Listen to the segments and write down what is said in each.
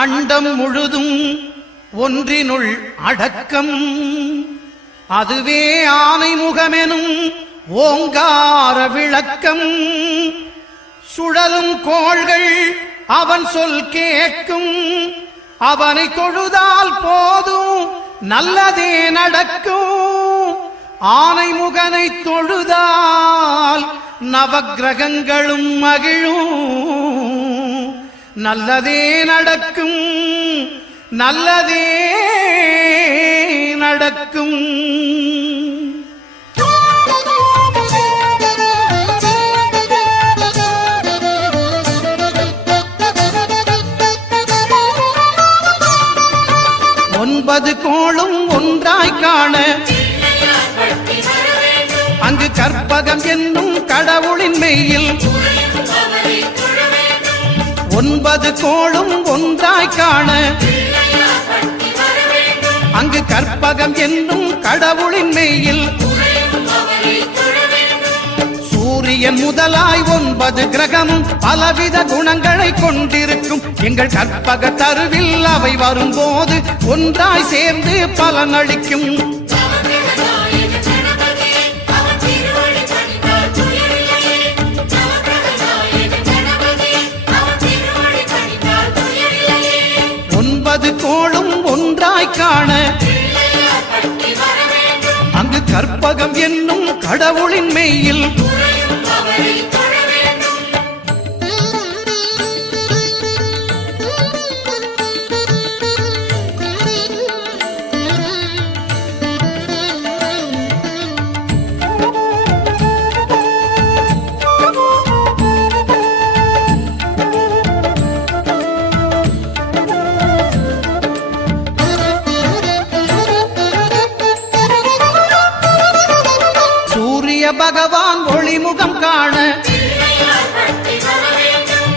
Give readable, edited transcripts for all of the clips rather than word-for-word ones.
அண்டம் முழுதும் ஒன்றினுள் அடக்கம். அதுவே ஆனை முகமெனும் ஓங்கார விளக்கம். சுழலும் கோள்கள் அவன் சொல் கேட்கும். அவனை தொழுதால் போதும் நல்லதே நடக்கும். ஆனை முகனை தொழுதால் நவக்கிரகங்களும் மகிழும். நல்லதே நடக்கும், நல்லதே நடக்கும். ஒன்பது கோளும் ஒன்றாய் காண அங்கு கற்பகம் என்னும் கடவுளின் மெய்யில். ஒன்பது கோளும் ஒன்றாய் காண அங்கு கற்பகம் என்னும் கடவுளின் மெய்யில். சூரியன் முதலாய் 9 கிரகமும் பலவித குணங்களை கொண்டிருக்கும். எங்கள் கற்பக தருவில் அவை வரும்போது ஒன்றாய் சேர்ந்து பலனளிக்கும். கோளும் ஒன்றாய் காண அங்கு கற்பகம் என்னும் கடவுளின் மெய்யில். பகவான் ஒளிமுகம் காண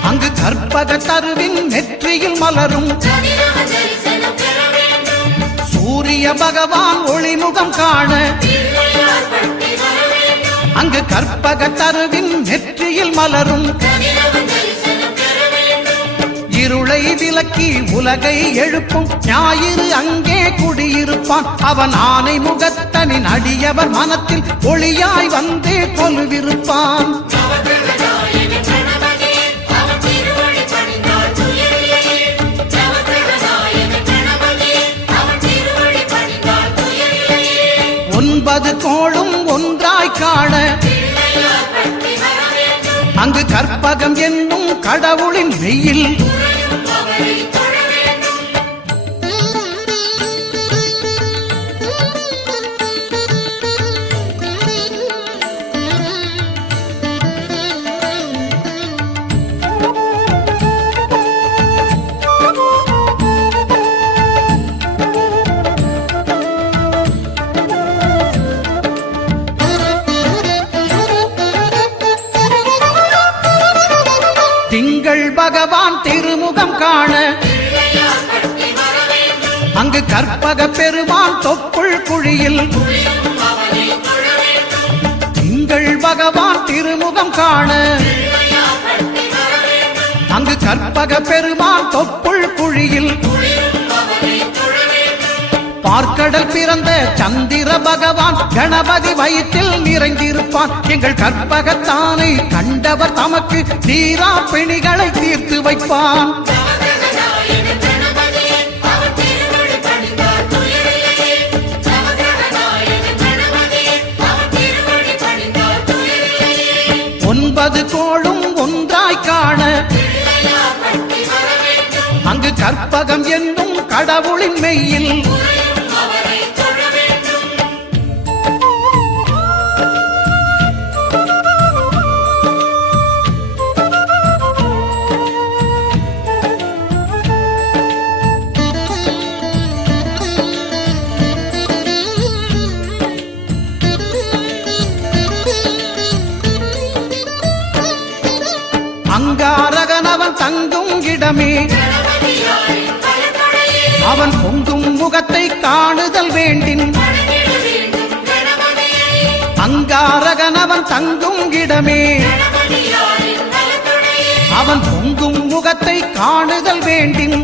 அங்கு கற்பக தருவின் நெற்றியில் மலரும். சூரிய பகவான் ஒளிமுகம் காண அங்கு கற்பக தருவின் நெற்றியில் மலரும். இருளை விலக்கி உலகை எழுப்பும் ஞாயிறு அங்கே குடியிருப்பான். அவன் ஆனை முகத்தனின் அடியவர் மனத்தில் ஒளியாய் வந்து கொலுவிருப்பான். ஒன்பது கோளும் ஒன்றாய் காண அங்கு கற்பகம் என்னும் கடவுளின் மெய்யில். திங்கள் பகவான் திருமுகம் காண அங்கு கற்பக பெருமான் தொப்புள் குழியில். திங்கள் பகவான் திருமுகம் காண அங்கு கற்பக பெருமான் தொப்புள் குழியில். பார்க்கடல் பிறந்த சந்திர பகவான் கணபதி வயிற்றில் நிறைந்திருப்பான். எங்கள் கற்பகத்தானை கண்டவர் தமக்கு தீரா பிணிகளை தீர்த்து வைப்பான். ஒன்பது கோளும் ஒன்றாய் காண அங்கு கற்பகம் என்னும் கடவுளின் மெய்யில். அங்காரகனவன் தங்கும் இடமே அவன் பொங்கும் முகத்தை காணுதல் வேண்டின். அங்காரகனவன் தங்கும் இடமே அவன் பொங்கும் முகத்தை காணுதல் வேண்டின்.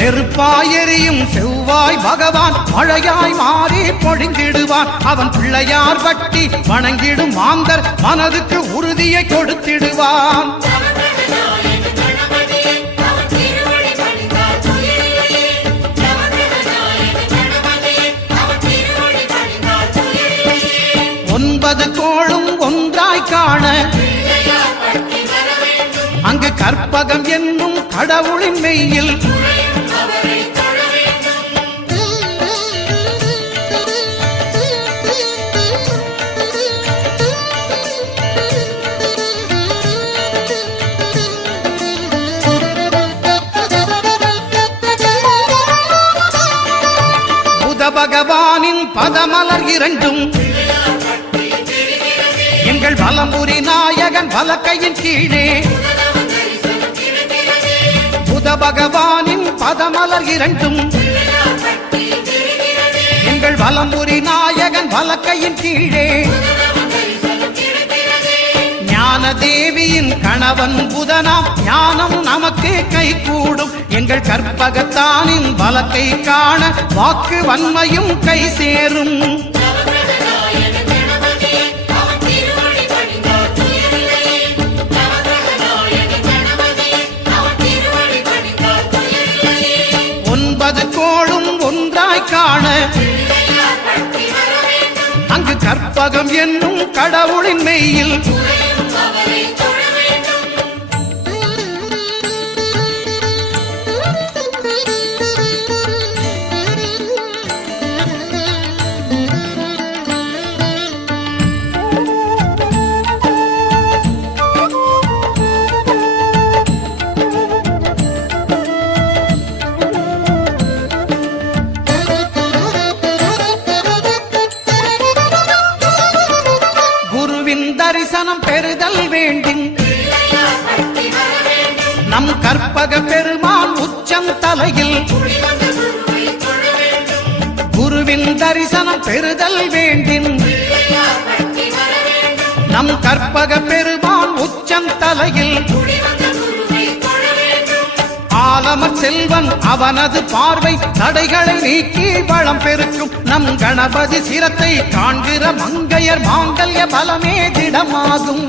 நெருப்பாயெரியும் செவ்வாய் பகவான் மழையாய் மாறி பொழிந்திடுவான். அவன் பிள்ளையார் பட்டி வணங்கிடும் மாந்தர் மனதுக்கு உறுதியை கொடுத்திடுவான். ஒன்பது கோளும் ஒன்றாய் காண அங்கு கற்பகம் என்னும் கடவுளின் மெய்யில் புத பகவானின் பதமலர் இரண்டும் எங்கள் வலம்புரி நாயகன் வலக்கையின் கீழே புத பகவானின் பதமலர் இரண்டும் எங்கள் வலம்புரி நாயகன் வலக்கையின் கீழே ஞான தேவியின் கணவன் புதனாம் ஞானம் நமக்கு கை கூடும். எங்கள் கற்பகத்தானின் வலக்கை காண வாக்கு வன்மையும் கை சேரும். ஒன்பது கோளும் ஒன்றாய் காண அங்கு கற்பகம் என்னும் கடவுளின் மெய்யில் தரிசனம் பெறுதல் வேண்டும். நம் கற்பக பெருமான் உச்சம் தலையில் குருவின் தரிசனம் பெறுதல் வேண்டும். நம் கற்பக பெருமான் உச்சம் தலையில் ஆலமர் செல்வன் அவனது பார்வை தடைகளை நீக்கி வளம் பெருக்கும். நம் கணபதி சிரத்தை காண்கிற மங்கையர் மாங்கல்ய பலமே திடமாகும்.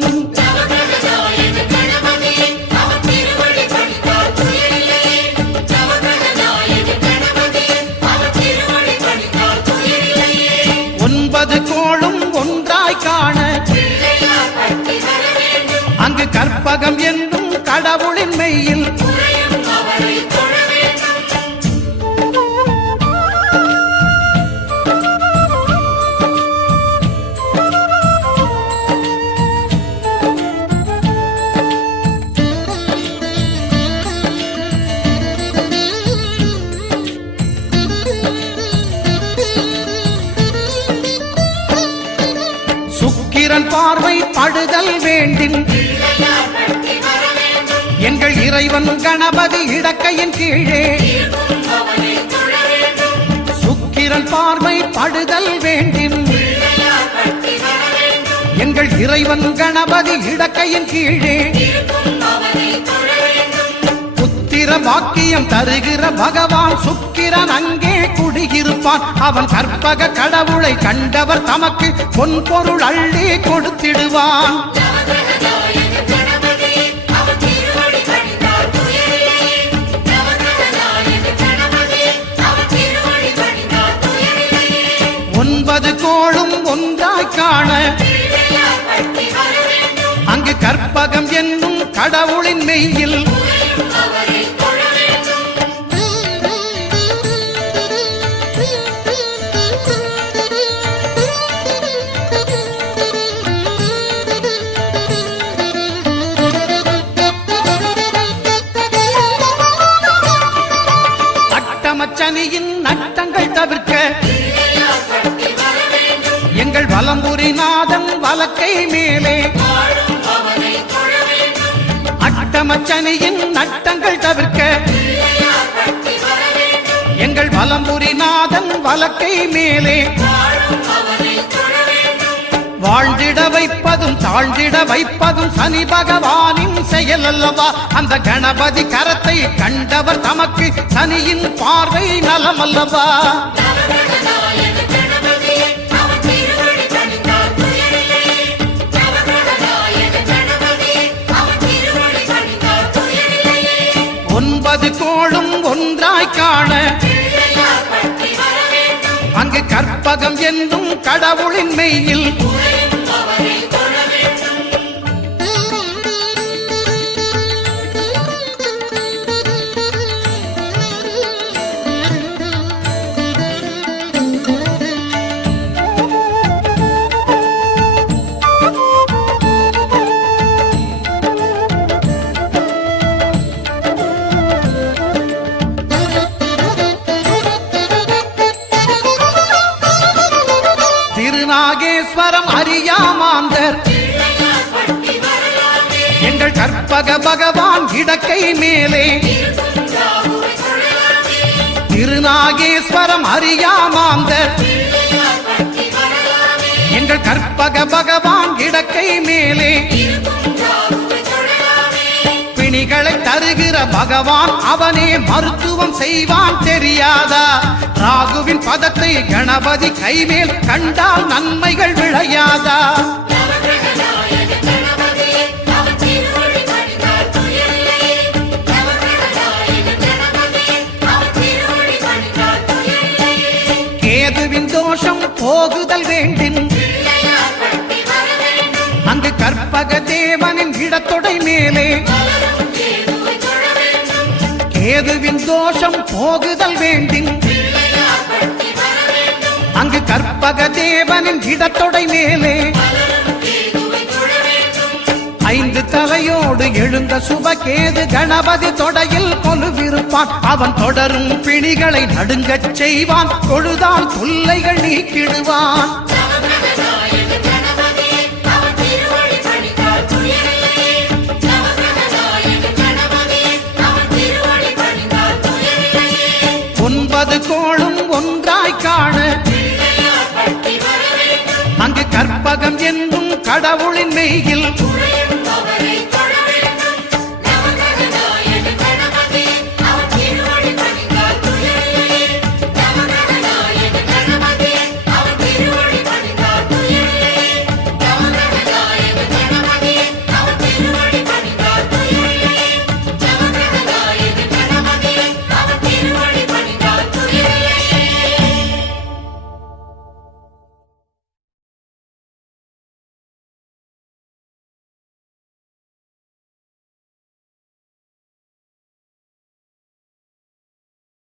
ஒன்பது கோளும் ஒன்றாய் காண அங்கு கற்பகம் என்னும் கடவுளின் மெய்யில் சுக்கிரன் பார்வை படுதல் வேண்டின் எங்கள் இறைவன் கணபதி இடக்கையின் கீழே சுக்கிரன் பார்வை படுதல் வேண்டின் எங்கள் இறைவன் கணபதி இடக்கையின் கீழே புத்திர பாக்கியம் தருகிற பகவான் சுக்கிரன் அங்கே குடியிருப்பான். அவன் கற்பக கடவுளை கண்டவர் தமக்கு பொன்பொருள் அள்ளி கொடுத்திடுவான். ஒன்பது கோளும் ஒன்றாய் காண அங்கு கற்பகம் என்னும் கடவுளின் மெய்யில் அட்டமச்சனியின் நட்டங்கள் தவிர்க்க எங்கள் வலம்புரி நாதன் வலக்கை மேலே அட்டமச்சனியின் நட்டங்கள் தவிர்க்க எங்கள் வலம்புரி நாதன் வலக்கை மேலே வாழ்ந்திட வைப்பதும் தாழ்ந்திட வைப்பதும் சனி பகவானின் செயல் அல்லவா? அந்த கணபதி கரத்தை கண்டவர் தமக்கு சனியின் பார்வை நலம் அல்லவா? ஒன்பது கோளும் ஒன்றாய் காண அங்கு கற்பகம் என்னும் கடவுளின் மெய்யில் திருநாகேஸ்வரம் அறியாமாந்தர் எங்கள் கற்பக பகவான் இடக்கை மேலே திருநாகேஸ்வரம் அறியாமாந்தர் எங்கள் கற்பக பகவான் இடக்கை மேலே பிணிகளை தருகிற பகவான் அவனே மருத்துவம் செய்வான் தெரியாதா? ராகுவின் பதத்தை கணபதி கைமேல் கண்டால் நன்மைகள் விளையாதா? கேதுவின் தோஷம் போகுதல் வேண்டின் அங்கு கற்பக தேவனின் இடத்தொடை மேலே கேதுவின் தோஷம் போகுதல் வேண்டின் அங்கு கற்பக தேவனின் இடத்தொடை மேலே ஐந்து தலையோடு எழுந்த சுபகேது கணபதி தொடையில் கொலுவிருப்பான். அவன் தொடரும் பிணிகளை நடுங்கச் செய்வான். தொழுதால் தொல்லைகள் நீக்கிடுவான். ஒன்பது கோளும் ஒன்றாய் காண அங்கு கற்பகம் என்னும் கடவுளின் மெய்யில்